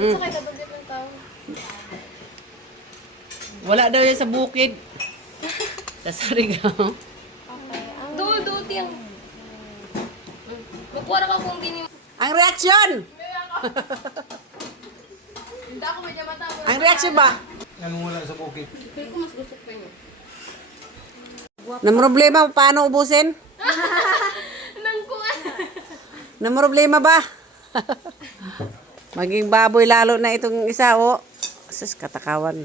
Sakay na bagay ng tao. Wala daw yan sa bukid. Sa Surigao. Okay. Do, tiyang. Magkuha ka kung hindi Ang reaksyon! Hindi ako medyo matapos. Ang reaksyon ba? Anong wala sa bukid? Pero ko mas gusto pa yun. Na problema, paano ubusin? Nang kuha. Na problema ba? Maging baboy lalo na itong isa, oh. Sus, katakawan.